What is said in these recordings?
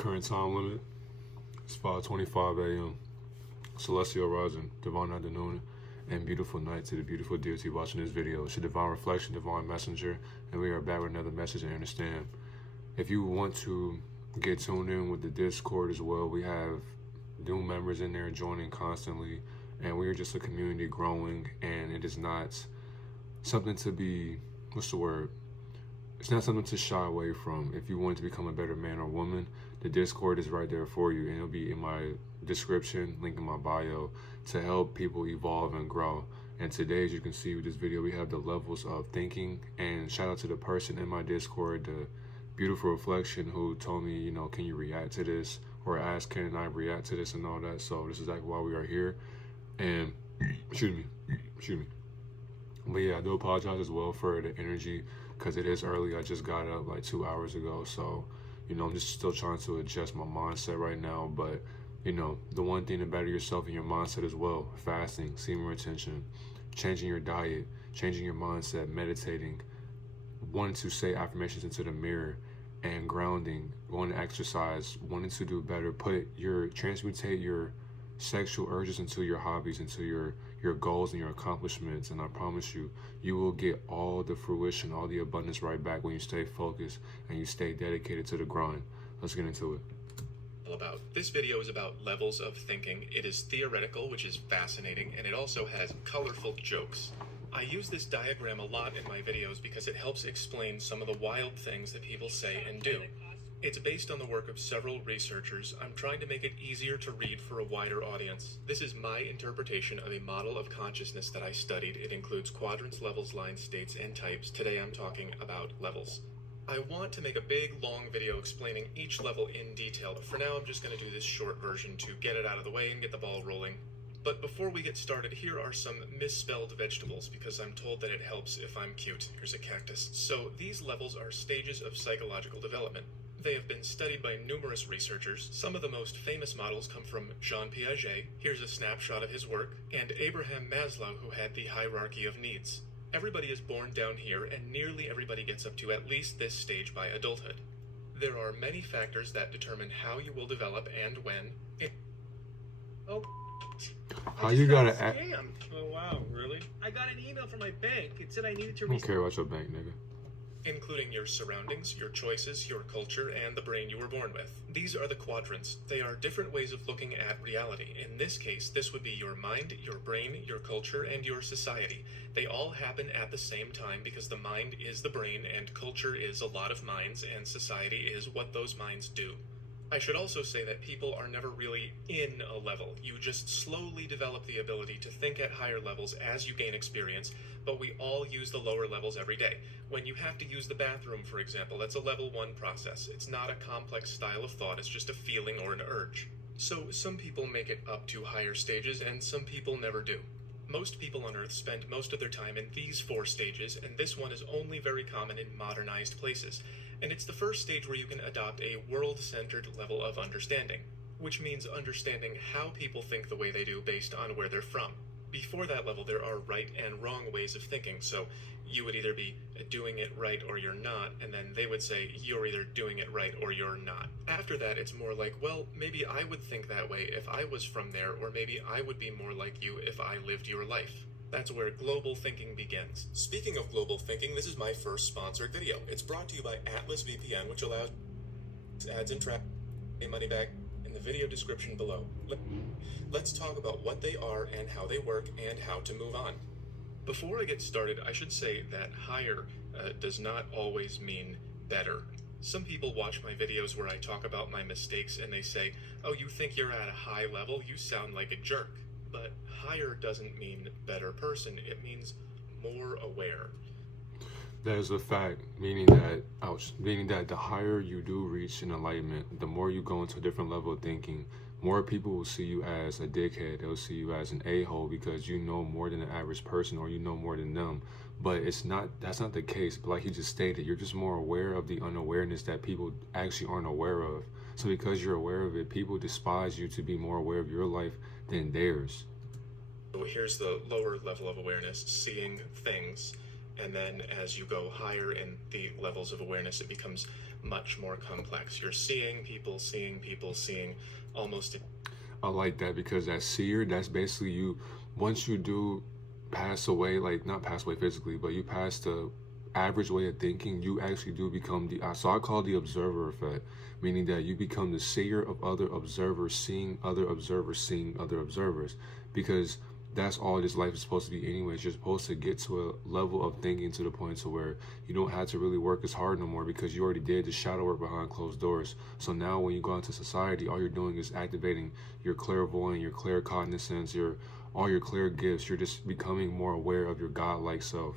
Current time limit is 5:25 a.m. Celestial rising, divine afternoon, and beautiful night to the beautiful deity watching this video. It's your divine reflection, divine messenger, and we are back with another message and understand. If you want to get tuned in with the Discord as well, we have new members in there joining constantly, and we are just a community growing, and it is not something to be, it's not something to shy away from. If you want to become a better man or woman, the Discord is right there for you, and it'll be in my description, link in my bio, to help people evolve and grow. And today, as you can see with this video, we have the levels of thinking, and shout out to the person in my Discord, the beautiful reflection, who told me, can you react to this, or ask, can I react to this and all that. So this is exactly why we are here. And excuse me. But yeah, I do apologize as well for the energy, because it is early. I just got up like 2 hours ago, so I'm just still trying to adjust my mindset right now. But the one thing to better yourself and your mindset as well: fasting, seeing retention, changing your diet, changing your mindset, meditating, wanting to say affirmations into the mirror, and grounding, going to exercise, wanting to do better, transmutate your sexual urges into your hobbies, into your goals and your accomplishments. And I promise you, you will get all the fruition, all the abundance right back when you stay focused and you stay dedicated to the grind. Let's get into it. This video is about levels of thinking. It is theoretical, which is fascinating, and it also has colorful jokes. I use this diagram a lot in my videos because it helps explain some of the wild things that people say and do. It's based on the work of several researchers. I'm trying to make it easier to read for a wider audience. This is my interpretation of a model of consciousness that I studied. It includes quadrants, levels, lines, states, and types. Today I'm talking about levels. I want to make a big, long video explaining each level in detail, but for now I'm just going to do this short version to get it out of the way and get the ball rolling. But before we get started, here are some misspelled vegetables, because I'm told that it helps if I'm cute. Here's a cactus. So these levels are stages of psychological development. They have been studied by numerous researchers. Some of the most famous models come from Jean Piaget, here's a snapshot of his work, and Abraham Maslow, who had the hierarchy of needs. Everybody is born down here, and nearly everybody gets up to at least this stage by adulthood. There are many factors that determine how you will develop and when. How you got scammed. Oh wow, really? I got an email from my bank. It said I needed to I don't care about your bank, nigga. Including your surroundings, your choices, your culture, and the brain you were born with. These are the quadrants. They are different ways of looking at reality. In this case, this would be your mind, your brain, your culture, and your society. They all happen at the same time because the mind is the brain, and culture is a lot of minds, and society is what those minds do. I should also say that people are never really in a level. You just slowly develop the ability to think at higher levels as you gain experience, but we all use the lower levels every day. When you have to use the bathroom, for example, that's a level 1 process. It's not a complex style of thought, it's just a feeling or an urge. So some people make it up to higher stages, and some people never do. Most people on Earth spend most of their time in these 4 stages, and this one is only very common in modernized places. And it's the first stage where you can adopt a world-centered level of understanding, which means understanding how people think the way they do based on where they're from. Before that level, there are right and wrong ways of thinking, so you would either be doing it right or you're not, and then they would say you're either doing it right or you're not. After that, it's more like, well, maybe I would think that way if I was from there, or maybe I would be more like you if I lived your life. That's where global thinking begins. Speaking of global thinking, this is my first sponsored video. It's brought to you by Atlas VPN, which allows ads and track a money back in the video description below. Let's talk about what they are and how they work and how to move on. Before I get started, I should say that higher does not always mean better. Some people watch my videos where I talk about my mistakes and they say, oh, you think you're at a high level? You sound like a jerk. But higher doesn't mean better person, it means more aware. That is a fact, meaning that the higher you do reach in enlightenment, the more you go into a different level of thinking, more people will see you as a dickhead. They'll see you as an a-hole because you know more than the average person, or you know more than them. But that's not the case. But like you just stated, you're just more aware of the unawareness that people actually aren't aware of. So because you're aware of it, people despise you to be more aware of your life than theirs. So here's the lower level of awareness, seeing things. And then as you go higher in the levels of awareness, it becomes much more complex. You're seeing people, seeing almost. I like that, because that seer, that's basically you. Once you do pass away, like not pass away physically, but you pass the average way of thinking, you actually do become so I call the observer effect, meaning that you become the seer of other observers, seeing other observers, seeing other observers, because that's all this life is supposed to be anyways. You're supposed to get to a level of thinking to the point to where you don't have to really work as hard no more, because you already did the shadow work behind closed doors. So now when you go into society, all you're doing is activating your clairvoyance, your claircognizance, all your clear gifts. You're just becoming more aware of your godlike self.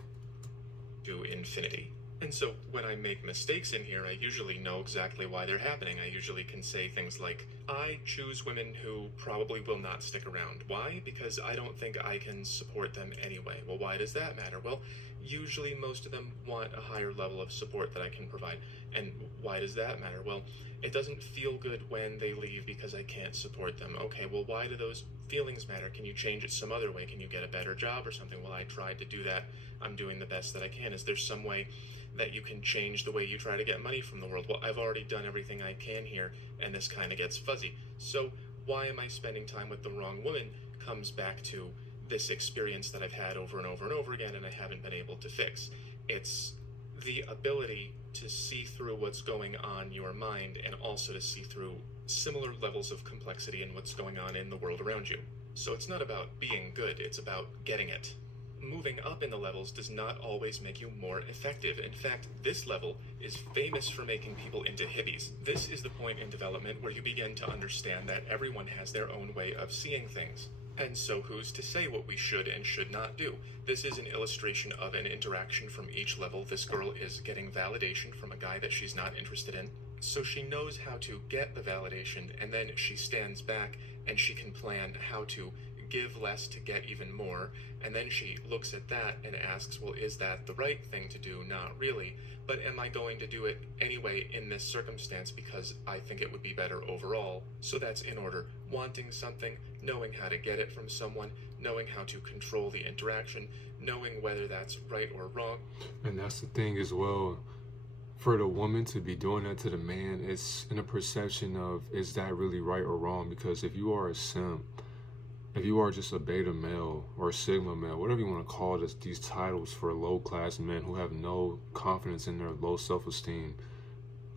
To infinity. And so when I make mistakes in here, I usually know exactly why they're happening. I usually can say things like, I choose women who probably will not stick around. Why? Because I don't think I can support them anyway. Well, why does that matter? Well, usually most of them want a higher level of support that I can provide. And why does that matter? Well, it doesn't feel good when they leave because I can't support them. Okay, well, why do those feelings matter? Can you change it some other way? Can you get a better job or something? Well, I tried to do that. I'm doing the best that I can. Is there some way that you can change the way you try to get money from the world? Well, I've already done everything I can here, and this kind of gets fuzzy. So why am I spending time with the wrong woman comes back to this experience that I've had over and over and over again, and I haven't been able to fix. It's the ability to see through what's going on in your mind, and also to see through similar levels of complexity in what's going on in the world around you. So it's not about being good, it's about getting it. Moving up in the levels does not always make you more effective. In fact, this level is famous for making people into hippies. This is the point in development where you begin to understand that everyone has their own way of seeing things. And so who's to say what we should and should not do? This is an illustration of an interaction from each level. This girl is getting validation from a guy that she's not interested in. So she knows how to get the validation, and then she stands back and she can plan how to give less to get even more. And then she looks at that and asks, well, is that the right thing to do? Not really. But am I going to do it anyway in this circumstance because I think it would be better overall? So that's in order. Wanting something, knowing how to get it from someone, knowing how to control the interaction, knowing whether that's right or wrong. And that's the thing as well. For the woman to be doing that to the man, it's in a perception of, is that really right or wrong? Because if you are a simp, if you are just a beta male or a sigma male, whatever you want to call it, these titles for low-class men who have no confidence in their low self-esteem,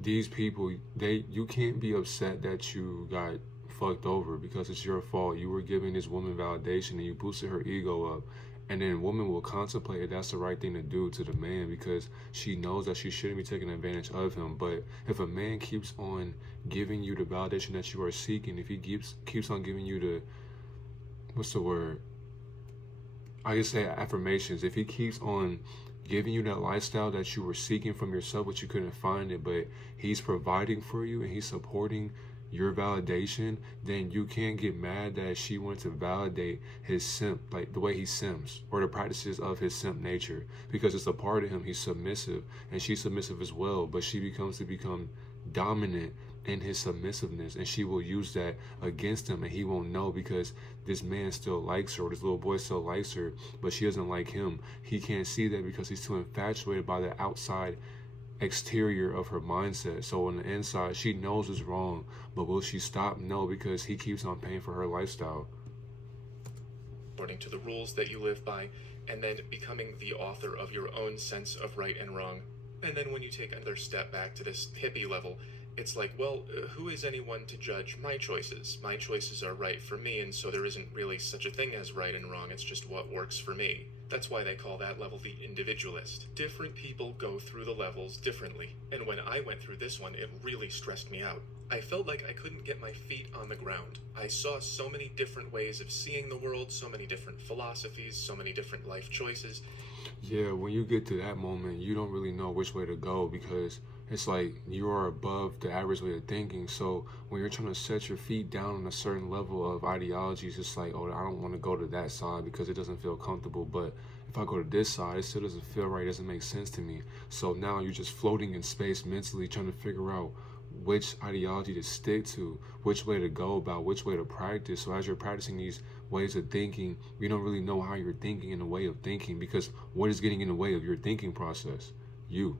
these people, you can't be upset that you got fucked over because it's your fault. You were giving this woman validation and you boosted her ego up. And then woman will contemplate if that's the right thing to do to the man because she knows that she shouldn't be taking advantage of him. But if a man keeps on giving you the validation that you are seeking, if he keeps on giving you the, what's the word? I just say affirmations. If he keeps on giving you that lifestyle that you were seeking from yourself, but you couldn't find it, but he's providing for you and he's supporting your validation, then you can't get mad that she wants to validate his simp, like the way he simps, or the practices of his simp nature, because it's a part of him. He's submissive and she's submissive as well, but she become dominant in his submissiveness, and she will use that against him, and he won't know because this man still likes her, or this little boy still likes her, but she doesn't like him. He can't see that because he's too infatuated by the outside exterior of her mindset. So on the inside, she knows it's wrong, but will she stop? No, because he keeps on paying for her lifestyle. According to the rules that you live by, and then becoming the author of your own sense of right and wrong. And then when you take another step back to this hippie level, it's like, well, who is anyone to judge my choices? My choices are right for me, and so there isn't really such a thing as right and wrong. It's just what works for me. That's why they call that level the individualist. Different people go through the levels differently, and when I went through this one, it really stressed me out. I felt like I couldn't get my feet on the ground. I saw so many different ways of seeing the world, so many different philosophies, so many different life choices. Yeah, when you get to that moment, you don't really know which way to go because it's like you are above the average way of thinking. So when you're trying to set your feet down on a certain level of ideologies, it's like, oh, I don't want to go to that side because it doesn't feel comfortable. But if I go to this side, it still doesn't feel right. It doesn't make sense to me. So now you're just floating in space mentally trying to figure out which ideology to stick to, which way to go about, which way to practice. So as you're practicing these ways of thinking, you don't really know how you're thinking in a way of thinking, because what is getting in the way of your thinking process? You.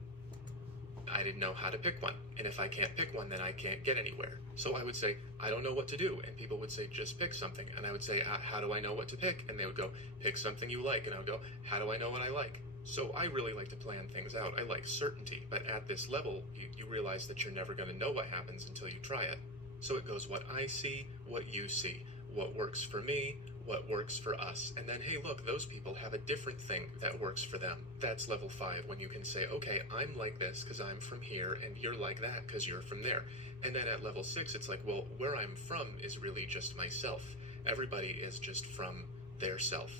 I didn't know how to pick one. And if I can't pick one, then I can't get anywhere. So I would say, I don't know what to do. And people would say, just pick something. And I would say, how do I know what to pick? And they would go, pick something you like. And I would go, how do I know what I like? So I really like to plan things out. I like certainty. But at this level, you realize that you're never going to know what happens until you try it. So it goes what I see, what you see, what works for me, what works for us. And then, hey, look, those people have a different thing that works for them. That's level 5, when you can say, okay, I'm like this because I'm from here, and you're like that because you're from there. And then at level 6, it's like, well, where I'm from is really just myself. Everybody is just from their self.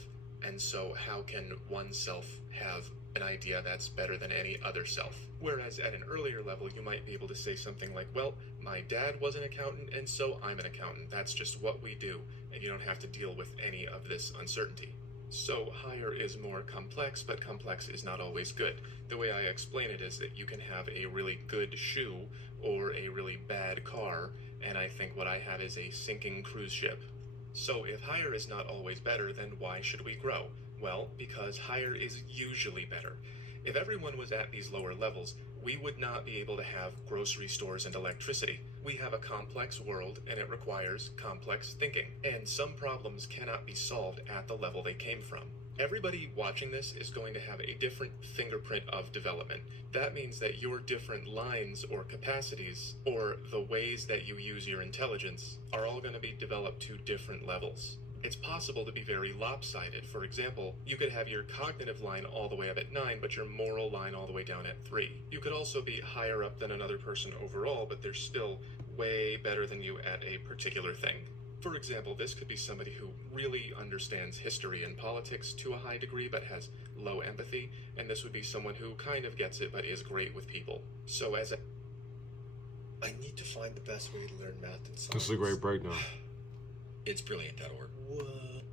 And so how can one self have an idea that's better than any other self? Whereas at an earlier level, you might be able to say something like, well, my dad was an accountant, and so I'm an accountant. That's just what we do, and you don't have to deal with any of this uncertainty. So higher is more complex, but complex is not always good. The way I explain it is that you can have a really good shoe or a really bad car, and I think what I have is a sinking cruise ship. So if higher is not always better, then why should we grow? Well, because higher is usually better. If everyone was at these lower levels, we would not be able to have grocery stores and electricity. We have a complex world, and it requires complex thinking. And some problems cannot be solved at the level they came from. Everybody watching this is going to have a different fingerprint of development. That means that your different lines or capacities, or the ways that you use your intelligence, are all going to be developed to different levels. It's possible to be very lopsided. For example, you could have your cognitive line all the way up at 9, but your moral line all the way down at 3. You could also be higher up than another person overall, but they're still way better than you at a particular thing. For example, this could be somebody who really understands history and politics to a high degree, but has low empathy, and this would be someone who kind of gets it, but is great with people. So as I need to find the best way to learn math and science. This is a great breakdown. It's brilliant.org. What?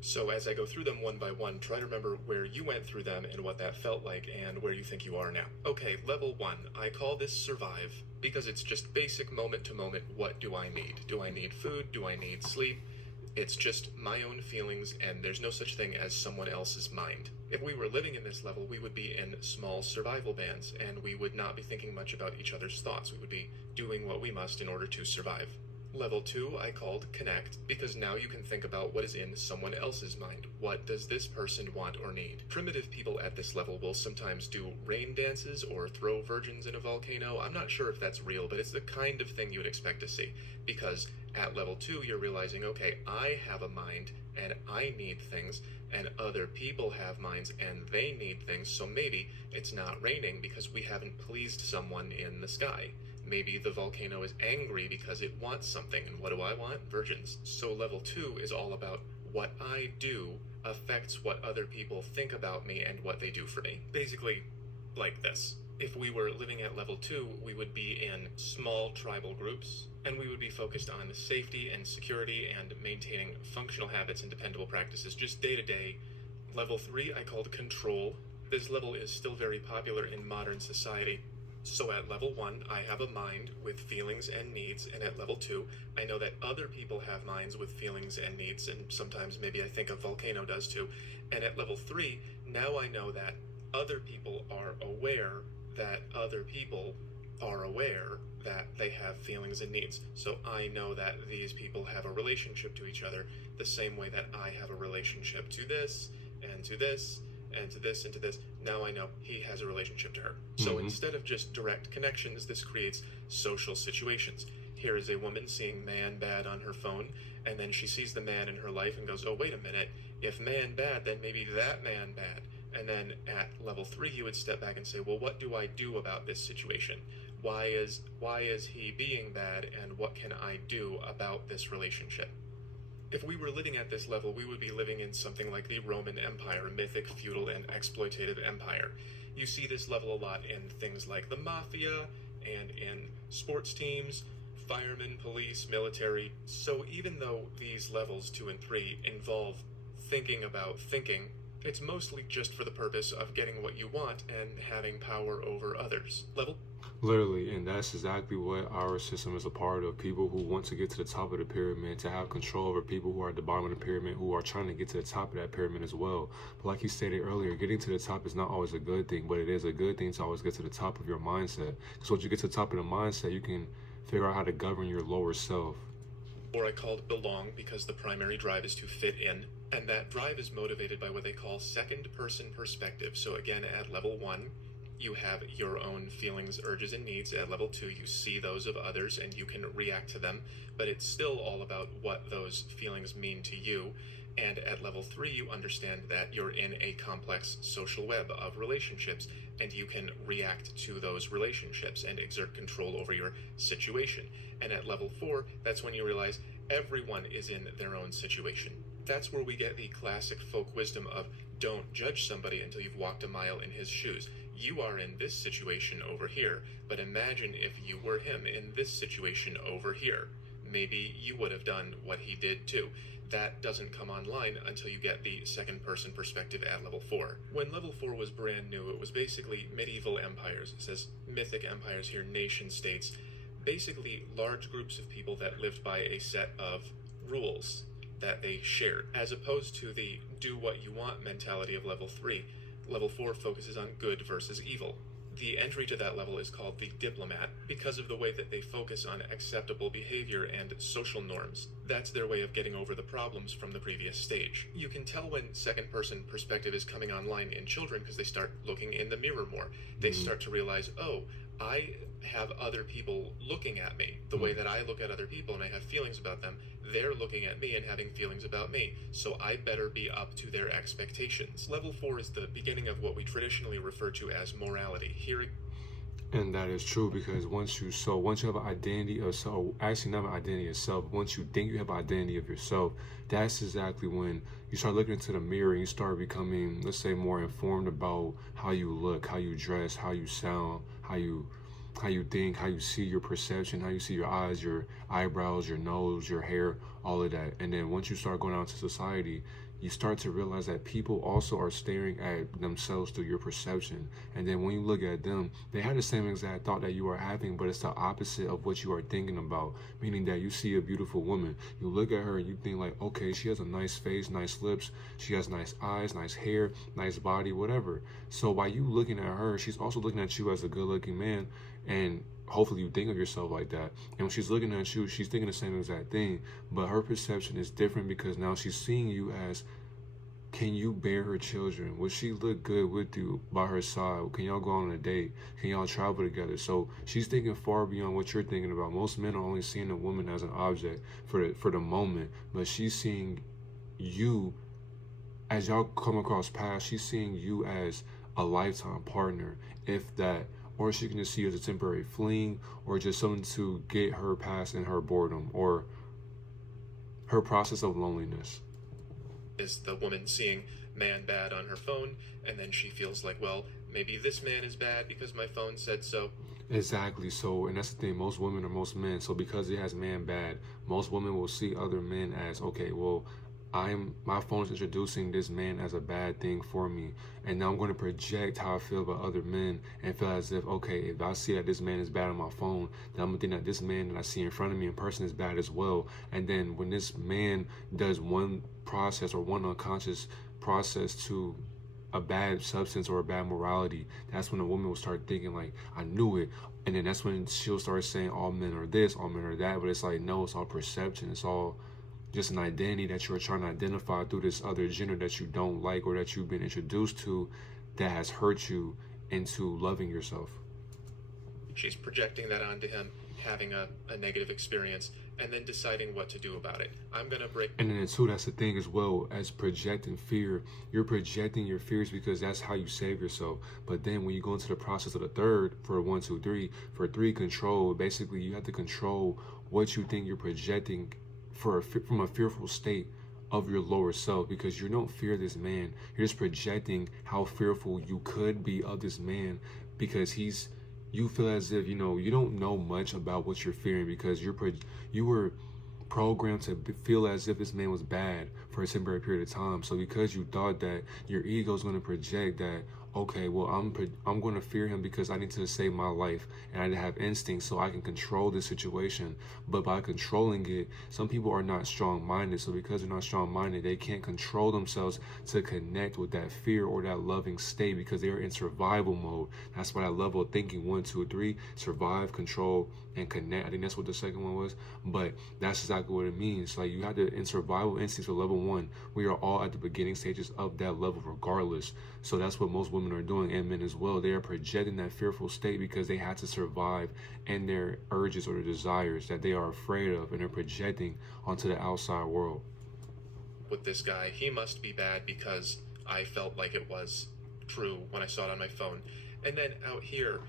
So as I go through them one by one, try to remember where you went through them and what that felt like and where you think you are now. Okay, level 1. I call this survive because it's just basic moment to moment. What do I need? Do I need food? Do I need sleep? It's just my own feelings, and there's no such thing as someone else's mind. If we were living in this level, we would be in small survival bands, and we would not be thinking much about each other's thoughts. We would be doing what we must in order to survive. Level 2 I called connect, because now you can think about what is in someone else's mind. What does this person want or need? Primitive people at this level will sometimes do rain dances or throw virgins in a volcano. I'm not sure if that's real, but it's the kind of thing you would expect to see, because at level 2 you're realizing, okay, I have a mind and I need things, and other people have minds and they need things, so maybe it's not raining because we haven't pleased someone in the sky. Maybe the volcano is angry because it wants something, and what do I want? Virgins. So level 2 is all about what I do affects what other people think about me and what they do for me. Basically, like this. If we were living at level 2, we would be in small tribal groups, and we would be focused on safety and security and maintaining functional habits and dependable practices just day to day. Level 3 I called control. This level is still very popular in modern society. So at level 1, I have a mind with feelings and needs, and at level 2, I know that other people have minds with feelings and needs, and sometimes maybe I think a volcano does too. And at level 3, now I know that other people are aware that other people are aware that they have feelings and needs. So I know that these people have a relationship to each other the same way that I have a relationship to this, and to this, and to this, and to this. Now I know he has a relationship to her. So instead of just direct connections, this creates social situations. Here is a woman seeing man bad on her phone, and then she sees the man in her life and goes, oh, wait a minute, if man bad, then maybe that man bad. And then at level 3, you would step back and say, well, what do I do about this situation? Why is he being bad, and what can I do about this relationship? If we were living at this level, we would be living in something like the Roman Empire, a mythic, feudal, and exploitative empire. You see this level a lot in things like the mafia, and in sports teams, firemen, police, military. So even though these levels 2 and 3 involve thinking about thinking, It's mostly just for the purpose of getting what you want and having power over others. Level? Literally, and that's exactly what our system is a part of. People who want to get to the top of the pyramid, to have control over people who are at the bottom of the pyramid, who are trying to get to the top of that pyramid as well. But like you stated earlier, getting to the top is not always a good thing, but it is a good thing to always get to the top of your mindset. Because once you get to the top of the mindset, you can figure out how to govern your lower self. Or I called belong because the primary drive is to fit in, and that drive is motivated by what they call second-person perspective. So again, at level 1, you have your own feelings, urges, and needs. At level 2, you see those of others and you can react to them, but it's still all about what those feelings mean to you. And at level 3, you understand that you're in a complex social web of relationships, and you can react to those relationships and exert control over your situation. And at level 4, that's when you realize everyone is in their own situation. That's where we get the classic folk wisdom of don't judge somebody until you've walked a mile in his shoes. You are in this situation over here, but imagine if you were him in this situation over here. Maybe you would have done what he did too. That doesn't come online until you get the second-person perspective at level 4. When level 4 was brand new, it was basically medieval empires. It says mythic empires here, nation-states. Basically large groups of people that lived by a set of rules that they shared, as opposed to the do what you want mentality of level 3. Level 4 focuses on good versus evil. The entry to that level is called the diplomat because of the way that they focus on acceptable behavior and social norms. That's their way of getting over the problems from the previous stage. You can tell when second-person perspective is coming online in children because they start looking in the mirror more. They start to realize, oh, I have other people looking at me the way that I look at other people and I have feelings about them. They're looking at me and having feelings about me, so I better be up to their expectations. Level 4 is the beginning of what we traditionally refer to as morality. Here, And that is true, because once you have an identity of self, actually not an identity of self, once you think you have an identity of yourself, that's exactly when you start looking into the mirror and you start becoming, let's say, more informed about how you look, how you dress, how you sound, how you think, how you see your perception, how you see your eyes, your eyebrows, your nose, your hair, all of that. And then once you start going out into society, you start to realize that people also are staring at themselves through your perception. And then when you look at them, they have the same exact thought that you are having, but it's the opposite of what you are thinking about. Meaning that you see a beautiful woman, you look at her and you think like, okay, she has a nice face, nice lips, she has nice eyes, nice hair, nice body, whatever. So by you looking at her, she's also looking at you as a good-looking man, and hopefully you think of yourself like that. And when she's looking at you, she's thinking the same exact thing, but her perception is different because now she's seeing you as, can you bear her children? Will she look good with you by her side? Can y'all go on a date? Can y'all travel together? So she's thinking far beyond what you're thinking about. Most men are only seeing a woman as an object for the moment, but she's seeing you, as y'all come across paths, she's seeing you as a lifetime partner, if that. Or she can just see you as a temporary fling, or just something to get her past in her boredom or her process of loneliness. Is the woman seeing man bad on her phone, and then she feels like, well, maybe this man is bad because my phone said so. Exactly. So, and that's the thing, most women or most men, so because it has man bad, most women will see other men as, okay, well, my phone is introducing this man as a bad thing for me, and now I'm going to project how I feel about other men and feel as if, okay, if I see that this man is bad on my phone, then I'm going to think that this man that I see in front of me in person is bad as well. And then when this man does one process or one unconscious process to a bad substance or a bad morality, that's when a woman will start thinking like, I knew it. And then that's when she'll start saying all men are this, all men are that. But it's like, no, it's all perception. It's all just an identity that you're trying to identify through this other gender that you don't like or that you've been introduced to that has hurt you into loving yourself. She's projecting that onto him, having a negative experience, and then deciding what to do about it. I'm going to break. And then too, that's the thing as well as projecting fear. You're projecting your fears because that's how you save yourself. But then when you go into the process of the third, for 1, 2, 3, for 3 control, basically you have to control what you think you're projecting from a fearful state of your lower self, because you don't fear this man. You're just projecting how fearful you could be of this man because you feel as if, you don't know much about what you're fearing because you were programmed to feel as if this man was bad for a temporary period of time. So because you thought that, your ego is going to project that, okay, well, I'm going to fear him because I need to save my life, and I have instincts so I can control this situation. But by controlling it, some people are not strong-minded. So because they're not strong-minded, they can't control themselves to connect with that fear or that loving state because they're in survival mode. That's why that level of thinking 1, 2, 3, survive, control, and connect. I think that's what the second one was. But that's exactly what it means. Like, you have to, in survival instincts for level 1, we are all at the beginning stages of that level regardless. So that's what most women are doing, and men as well. They are projecting that fearful state because they had to survive, and their urges or their desires that they are afraid of, and they're projecting onto the outside world. With this guy, he must be bad because I felt like it was true when I saw it on my phone. And then out here,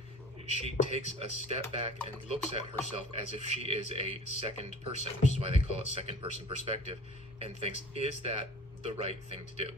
she takes a step back and looks at herself as if she is a second person, which is why they call it second person perspective, and thinks, is that the right thing to do?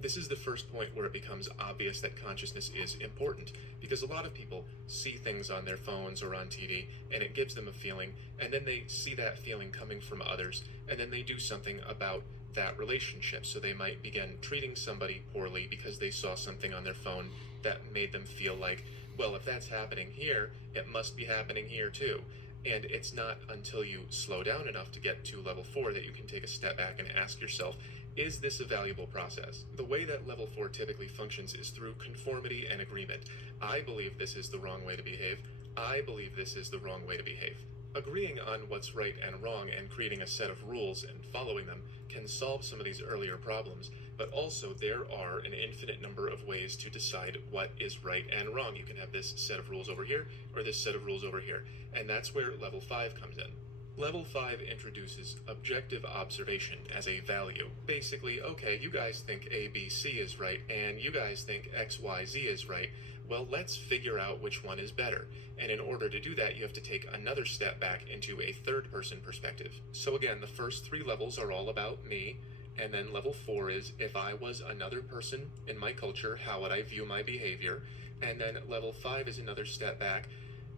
This is the first point where it becomes obvious that consciousness is important, because a lot of people see things on their phones or on TV, and it gives them a feeling, and then they see that feeling coming from others, and then they do something about that relationship. So they might begin treating somebody poorly because they saw something on their phone that made them feel like, well, if that's happening here, it must be happening here too. And it's not until you slow down enough to get to level 4 that you can take a step back and ask yourself, is this a valuable process? The way that level 4 typically functions is through conformity and agreement. I believe this is the wrong way to behave. I believe this is the wrong way to behave. Agreeing on what's right and wrong and creating a set of rules and following them can solve some of these earlier problems, but also there are an infinite number of ways to decide what is right and wrong. You can have this set of rules over here or this set of rules over here, and that's where level 5 comes in. Level 5 introduces objective observation as a value. Basically, okay, you guys think A, B, C is right, and you guys think X, Y, Z is right. Well, let's figure out which one is better. And in order to do that, you have to take another step back into a third-person perspective. So again, the first 3 levels are all about me, and then level 4 is, if I was another person in my culture, how would I view my behavior? And then level 5 is another step back.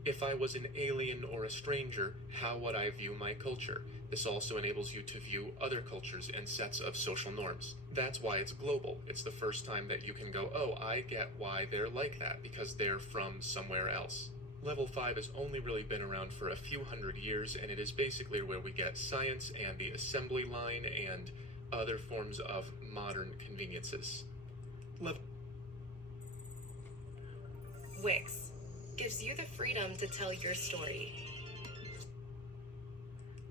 If I was an alien or a stranger, how would I view my culture? This also enables you to view other cultures and sets of social norms. That's why it's global. It's the first time that you can go, oh, I get why they're like that, because they're from somewhere else. Level 5 has only really been around for a few hundred years, and it is basically where we get science and the assembly line and other forms of modern conveniences. Wix gives you the freedom to tell your story.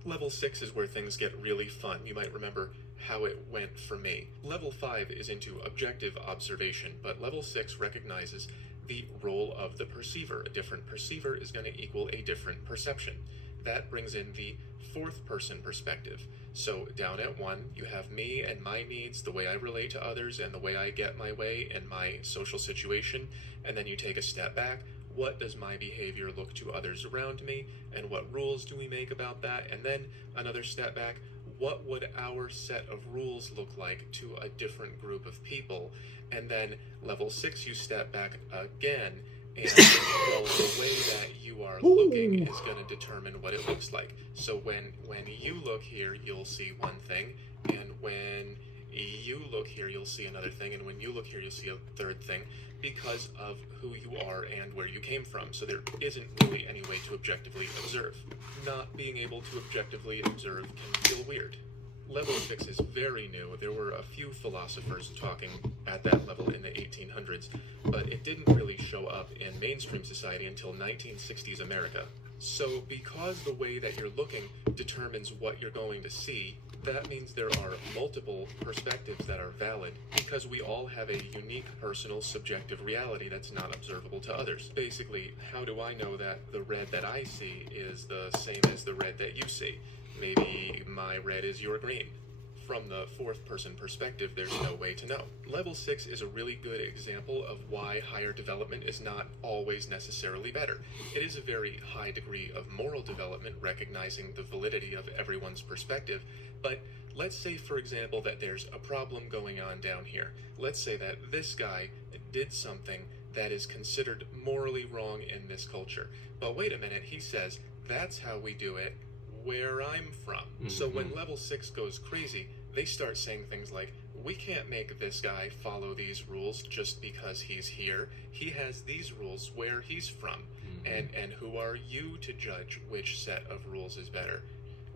Level 6 is where things get really fun. You might remember how it went for me. Level 5 is into objective observation, but level 6 recognizes the role of the perceiver. A different perceiver is going to equal a different perception. That brings in the fourth person perspective. So down at 1, you have me and my needs, the way I relate to others, and the way I get my way in my social situation. And then you take a step back. What does my behavior look to others around me, and what rules do we make about that? And then another step back, what would our set of rules look like to a different group of people? And then level 6, you step back again, and well, the way that you are looking is going to determine what it looks like. So when you look here, you'll see one thing, and when you look here, you'll see another thing, and when you look here, you'll see a third thing, because of who you are and where you came from. So there isn't really any way to objectively observe. Not being able to objectively observe can feel weird. Level 6 is very new. There were a few philosophers talking at that level in the 1800s, but it didn't really show up in mainstream society until 1960s America. So because the way that you're looking determines what you're going to see, that means there are multiple perspectives that are valid, because we all have a unique, personal, subjective reality that's not observable to others. Basically, how do I know that the red that I see is the same as the red that you see? Maybe my red is your green. From the fourth person perspective, there's no way to know. Level 6 is a really good example of why higher development is not always necessarily better. It is a very high degree of moral development, recognizing the validity of everyone's perspective, but let's say, for example, that there's a problem going on down here. Let's say that this guy did something that is considered morally wrong in this culture. But wait a minute, he says, that's how we do it where I'm from. So when level 6 goes crazy, they start saying things like, we can't make this guy follow these rules just because he's here. He has these rules where he's from. And who are you to judge which set of rules is better?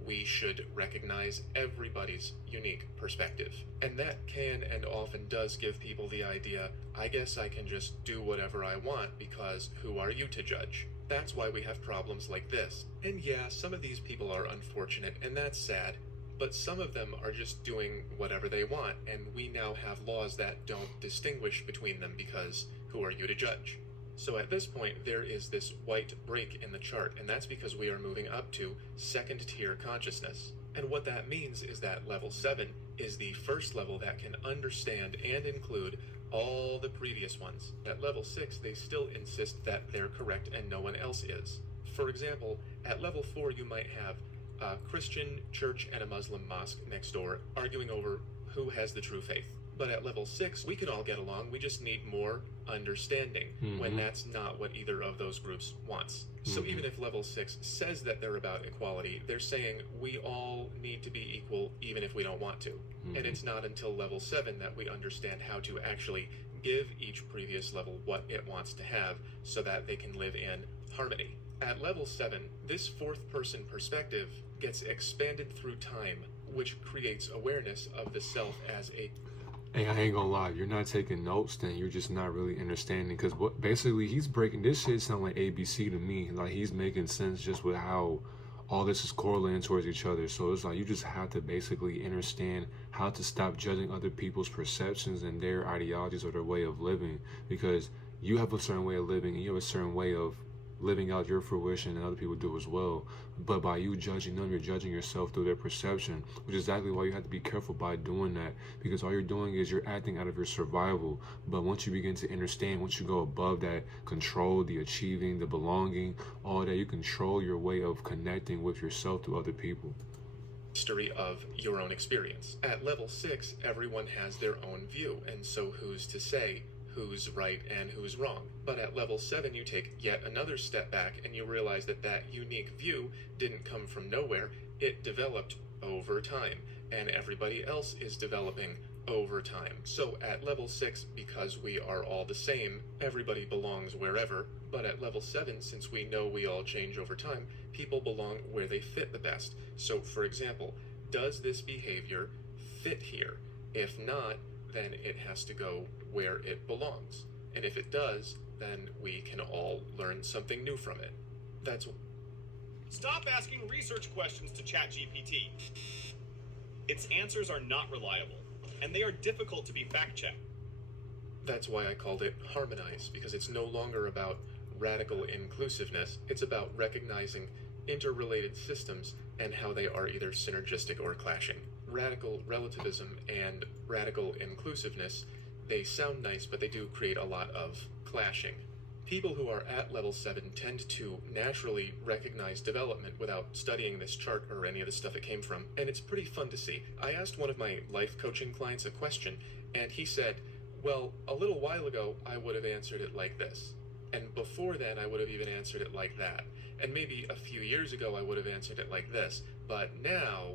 We should recognize everybody's unique perspective. And that can and often does give people the idea, I guess I can just do whatever I want because who are you to judge? That's why we have problems like this. And yeah, some of these people are unfortunate, and that's sad. But some of them are just doing whatever they want, and we now have laws that don't distinguish between them because who are you to judge? So at this point, there is this white break in the chart, and that's because we are moving up to second tier consciousness. And what that means is that level 7 is the first level that can understand and include all the previous ones. At level 6, they still insist that they're correct and no one else is. For example, at level 4, you might have a Christian church and a Muslim mosque next door arguing over who has the true faith. But at level 6, we can all get along. We just need more understanding when that's not what either of those groups wants. So even if level 6 says that they're about equality, they're saying we all need to be equal even if we don't want to. And it's not until level 7 that we understand how to actually give each previous level what it wants to have so that they can live in harmony. At level 7, this fourth person perspective gets expanded through time, which creates awareness of the self as a... Hey, I ain't gonna lie, you're not taking notes, then you're just not really understanding, because what basically he's breaking this shit sound like ABC to me. Like, he's making sense just with how all this is correlating towards each other. So it's like you just have to basically understand how to stop judging other people's perceptions and their ideologies or their way of living, because you have a certain way of living and you have a certain way of living out your fruition, and other people do as well. But by you judging them, you're judging yourself through their perception, which is exactly why you have to be careful by doing that, because all you're doing is you're acting out of your survival. But once you begin to understand, once you go above that control, the achieving, the belonging, all that, you control your way of connecting with yourself to other people. History of your own experience. At level 6, everyone has their own view, and so who's to say who's right and who's wrong? But at level 7, you take yet another step back and you realize that that unique view didn't come from nowhere. It developed over time, and everybody else is developing over time. So at level 6, because we are all the same, everybody belongs wherever. But at level 7, since we know we all change over time, people belong where they fit the best. So for example, does this behavior fit here? If not, then it has to go where it belongs. And if it does, then we can all learn something new from it. That's... Stop asking research questions to ChatGPT. Its answers are not reliable, and they are difficult to be fact-checked. That's why I called it Harmonize, because it's no longer about radical inclusiveness. It's about recognizing interrelated systems and how they are either synergistic or clashing. Radical relativism and radical inclusiveness, they sound nice, but they do create a lot of clashing. People who are at level 7 tend to naturally recognize development without studying this chart or any of the stuff it came from, and it's pretty fun to see. I asked one of my life coaching clients a question, and he said, well, a little while ago, I would have answered it like this. And before then, I would have even answered it like that. And maybe a few years ago, I would have answered it like this. But now...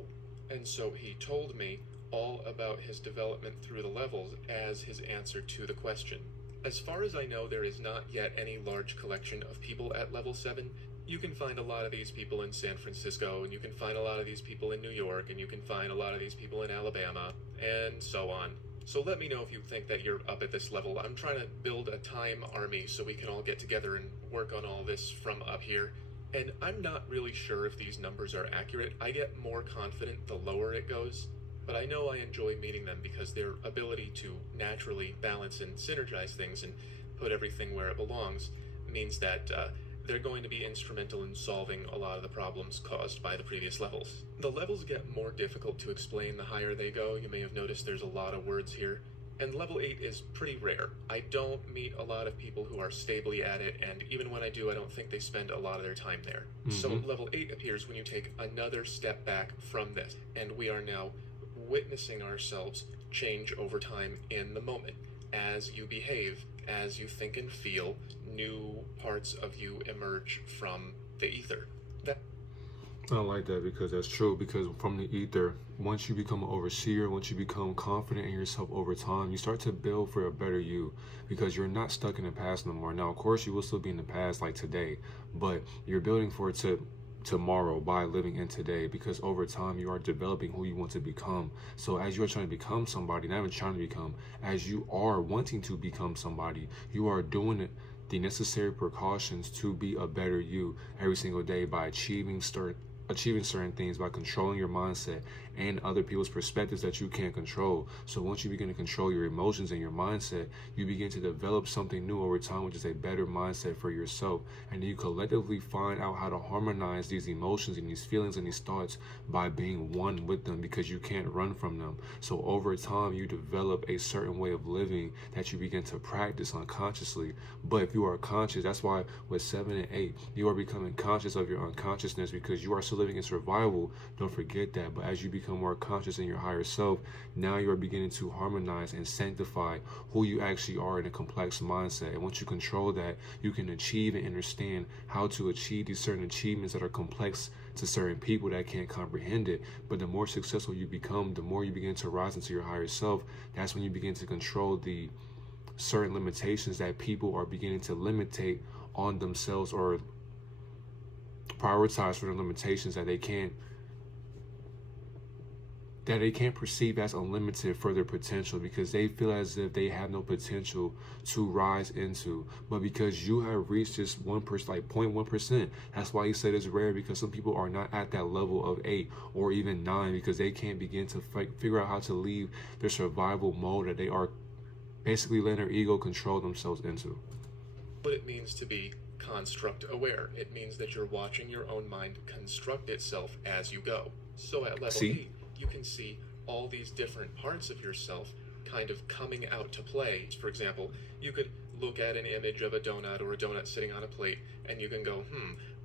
And so he told me all about his development through the levels as his answer to the question. As far as I know, there is not yet any large collection of people at level 7. You can find a lot of these people in San Francisco, and you can find a lot of these people in New York, and you can find a lot of these people in Alabama, and so on. So let me know if you think that you're up at this level. I'm trying to build a time army so we can all get together and work on all this from up here. And I'm not really sure if these numbers are accurate. I get more confident the lower it goes, but I know I enjoy meeting them because their ability to naturally balance and synergize things and put everything where it belongs means that they're going to be instrumental in solving a lot of the problems caused by the previous levels. The levels get more difficult to explain the higher they go. You may have noticed there's a lot of words here. And level 8 is pretty rare. I don't meet a lot of people who are stably at it, and even when I do, I don't think they spend a lot of their time there. So level 8 appears when you take another step back from this, and we are now witnessing ourselves change over time in the moment. As you behave, as you think and feel, new parts of you emerge from the ether. I like that because that's true. Because from the ether, once you become an overseer, once you become confident in yourself over time, you start to build for a better you because you're not stuck in the past no more. Now, of course, you will still be in the past like today, but you're building for it to tomorrow by living in today, because over time you are developing who you want to become. So as you are trying to become somebody, not even trying to become, as you are wanting to become somebody, you are doing it, the necessary precautions to be a better you every single day by achieving certain things, by controlling your mindset and other people's perspectives that you can't control. So once you begin to control your emotions and your mindset, you begin to develop something new over time, which is a better mindset for yourself. And then you collectively find out how to harmonize these emotions and these feelings and these thoughts by being one with them, because you can't run from them. So over time, you develop a certain way of living that you begin to practice unconsciously. But if you are conscious, that's why with 7 and 8, you are becoming conscious of your unconsciousness, because you are still living in survival. Don't forget that. But as you become more conscious in your higher self, now you are beginning to harmonize and sanctify who you actually are in a complex mindset. And once you control that, you can achieve and understand how to achieve these certain achievements that are complex to certain people that can't comprehend it. But the more successful you become, the more you begin to rise into your higher self. That's when you begin to control the certain limitations that people are beginning to limitate on themselves, or prioritize for the limitations that they can't perceive as unlimited for their potential, because they feel as if they have no potential to rise into. But because you have reached this 1%, like 0.1%, that's why you said it's rare, because some people are not at that level of 8 or even 9, because they can't begin to figure out how to leave their survival mode that they are basically letting their ego control themselves into. What it means to be construct aware. It means that you're watching your own mind construct itself as you go. So at level 8, you can see all these different parts of yourself kind of coming out to play. For example, you could look at an image of a donut or a donut sitting on a plate, and you can go,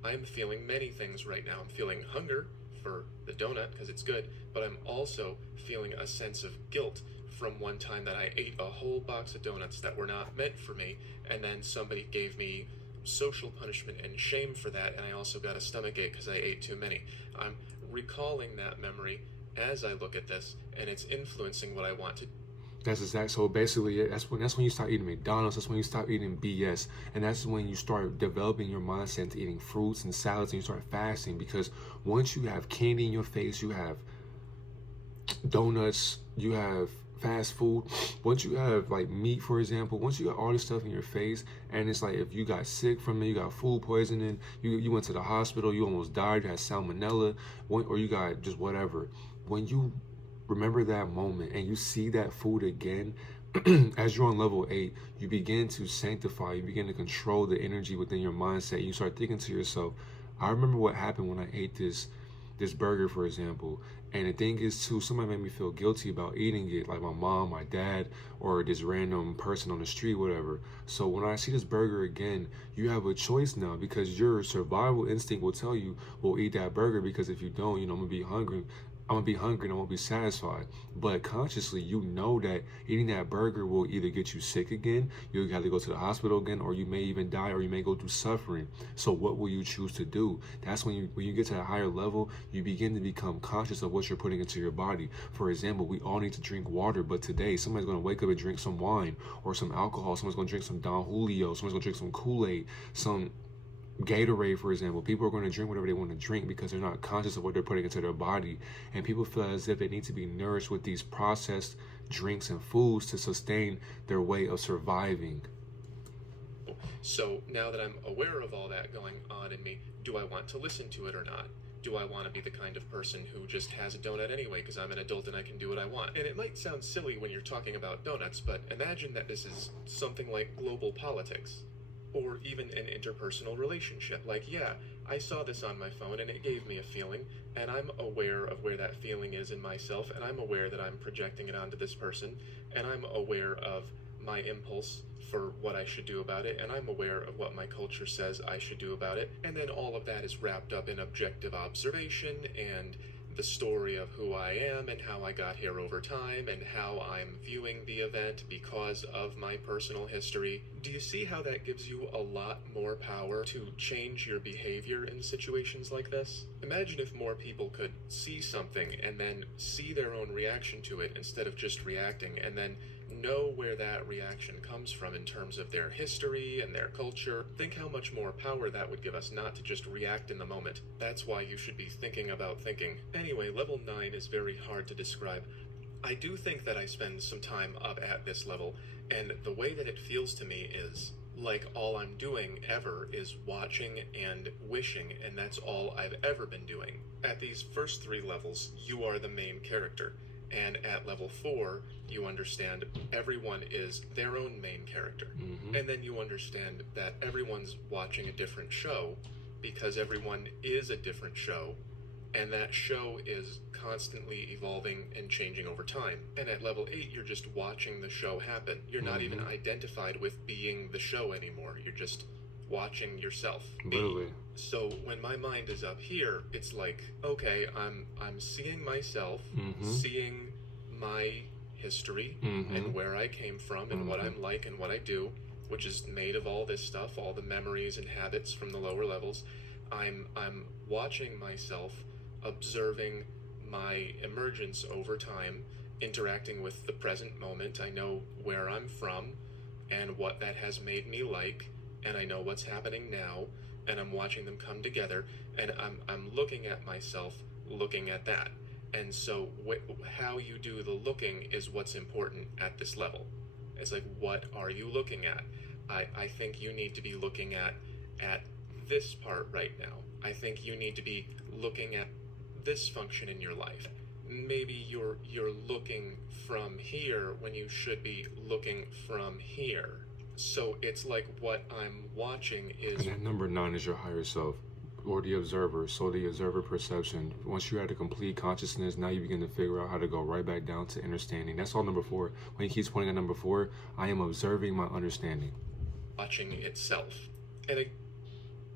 I'm feeling many things right now. I'm feeling hunger for the donut because it's good, but I'm also feeling a sense of guilt from one time that I ate a whole box of donuts that were not meant for me, and then somebody gave me social punishment and shame for that, and I also got a stomachache because I ate too many. I'm recalling that memory as I look at this, and it's influencing what I want to. That's exact. So basically, that's when you start eating McDonald's. That's when you start eating BS, and that's when you start developing your mindset into eating fruits and salads, and you start fasting. Because once you have candy in your face, you have donuts, you have fast food, once you have like meat, for example, once you got all this stuff in your face, and it's like if you got sick from it, you got food poisoning, you went to the hospital, you almost died, you had salmonella, or you got just whatever. When you remember that moment and you see that food again, as you're on level 8, you begin to sanctify, you begin to control the energy within your mindset. You start thinking to yourself, I remember what happened when I ate this burger, for example. And the thing is too, somebody made me feel guilty about eating it, like my mom, my dad, or this random person on the street, whatever. So when I see this burger again, you have a choice now, because your survival instinct will tell you, well, eat that burger, because if you don't, I'm gonna be hungry and I won't be satisfied. But consciously, you know that eating that burger will either get you sick again, you'll have to go to the hospital again, or you may even die, or you may go through suffering. So what will you choose to do? That's when you get to a higher level, you begin to become conscious of what you're putting into your body. For example, we all need to drink water, but today somebody's going to wake up and drink some wine or some alcohol. Someone's going to drink some Don Julio. Someone's going to drink some Kool-Aid, some Gatorade, for example. People are going to drink whatever they want to drink because they're not conscious of what they're putting into their body. And people feel as if they need to be nourished with these processed drinks and foods to sustain their way of surviving. So now that I'm aware of all that going on in me, do I want to listen to it or not? Do I want to be the kind of person who just has a donut anyway because I'm an adult and I can do what I want? And it might sound silly when you're talking about donuts, but imagine that this is something like global politics, or even an interpersonal relationship. Like, yeah, I saw this on my phone and it gave me a feeling, and I'm aware of where that feeling is in myself, and I'm aware that I'm projecting it onto this person, and I'm aware of my impulse for what I should do about it, and I'm aware of what my culture says I should do about it, and then all of that is wrapped up in objective observation and the story of who I am and how I got here over time and how I'm viewing the event because of my personal history. Do you see how that gives you a lot more power to change your behavior in situations like this? Imagine if more people could see something and then see their own reaction to it instead of just reacting, and then know where that reaction comes from in terms of their history and their culture. Think how much more power that would give us not to just react in the moment. That's why you should be thinking about thinking. Anyway, level 9 is very hard to describe. I do think that I spend some time up at this level, and the way that it feels to me is like all I'm doing ever is watching and wishing, and that's all I've ever been doing. At these first 3 levels, you are the main character. And at level 4, you understand everyone is their own main character. And then you understand that everyone's watching a different show because everyone is a different show. And that show is constantly evolving and changing over time. And at level 8, you're just watching the show happen. You're not even identified with being the show anymore. You're just watching yourself be. Literally. So when my mind is up here, it's like, okay, I'm seeing myself, seeing my history and where I came from and what I'm like and what I do, which is made of all this stuff, all the memories and habits from the lower levels. I'm watching myself, observing my emergence over time, interacting with the present moment. I know where I'm from and what that has made me like, and I know what's happening now, and I'm watching them come together, and I'm looking at myself, looking at that. And so how you do the looking is what's important at this level. It's like, what are you looking at? I think you need to be looking at this part right now. I think you need to be looking at this function in your life. Maybe you're looking from here when you should be looking from here. So it's like what I'm watching is... And that number 9 is your higher self, or the observer. So the observer perception. Once you're at a complete consciousness, now you begin to figure out how to go right back down to understanding. That's all number 4. When he keeps pointing at number 4, I am observing my understanding. Watching itself. And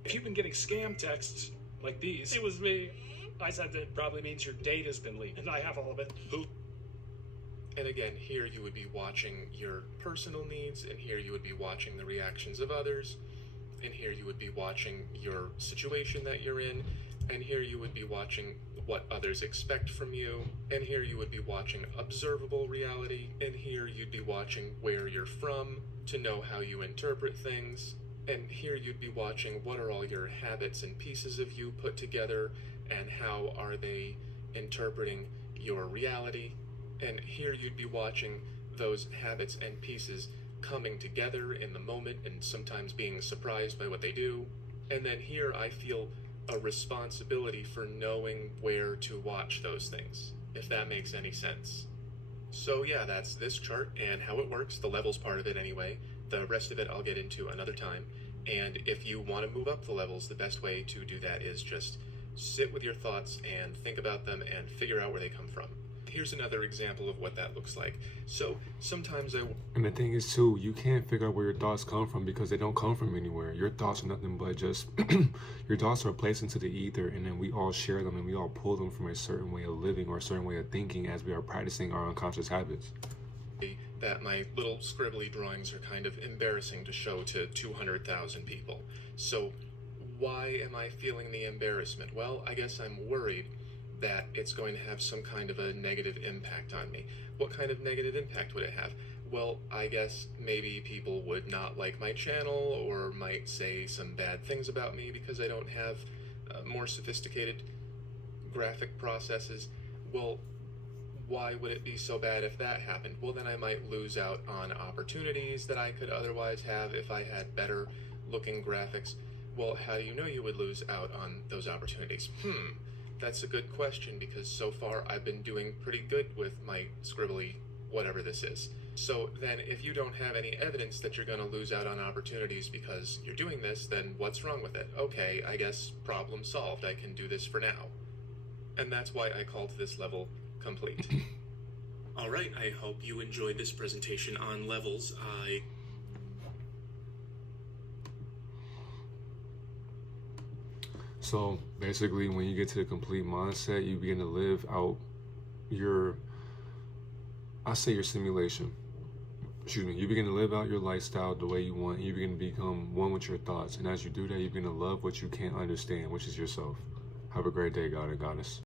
if you've been getting scam texts like these, it was me. I said that probably means your date has been leaked, and I have all of it. Who? And again, here you would be watching your personal needs, and here you would be watching the reactions of others, and here you would be watching your situation that you're in, and here you would be watching what others expect from you, and here you would be watching observable reality, and here you'd be watching where you're from to know how you interpret things, and here you'd be watching what are all your habits and pieces of you put together, and how are they interpreting your reality. And here you'd be watching those habits and pieces coming together in the moment and sometimes being surprised by what they do. And then here I feel a responsibility for knowing where to watch those things, if that makes any sense. So yeah, that's this chart and how it works, the levels part of it anyway. The rest of it I'll get into another time. And if you want to move up the levels, the best way to do that is just sit with your thoughts and think about them and figure out where they come from. Here's another example of what that looks like. So sometimes And the thing is too, you can't figure out where your thoughts come from because they don't come from anywhere. Your thoughts are nothing but just your thoughts are placed into the ether, and then we all share them and we all pull them from a certain way of living or a certain way of thinking as we are practicing our unconscious habits. That my little scribbly drawings are kind of embarrassing to show to 200,000 people. So why am I feeling the embarrassment? Well, I guess I'm worried that it's going to have some kind of a negative impact on me. What kind of negative impact would it have? Well, I guess maybe people would not like my channel or might say some bad things about me because I don't have more sophisticated graphic processes. Well, why would it be so bad if that happened? Well, then I might lose out on opportunities that I could otherwise have if I had better looking graphics. Well, how do you know you would lose out on those opportunities? That's a good question, because so far I've been doing pretty good with my scribbly whatever this is. So then if you don't have any evidence that you're going to lose out on opportunities because you're doing this, then what's wrong with it? Okay, I guess problem solved. I can do this for now. And that's why I called this level complete. Alright, I hope you enjoyed this presentation on levels. So basically, when you get to the complete mindset, you begin to live out your simulation. Excuse me. You begin to live out your lifestyle the way you want. You begin to become one with your thoughts. And as you do that, you begin to love what you can't understand, which is yourself. Have a great day, God and Goddess.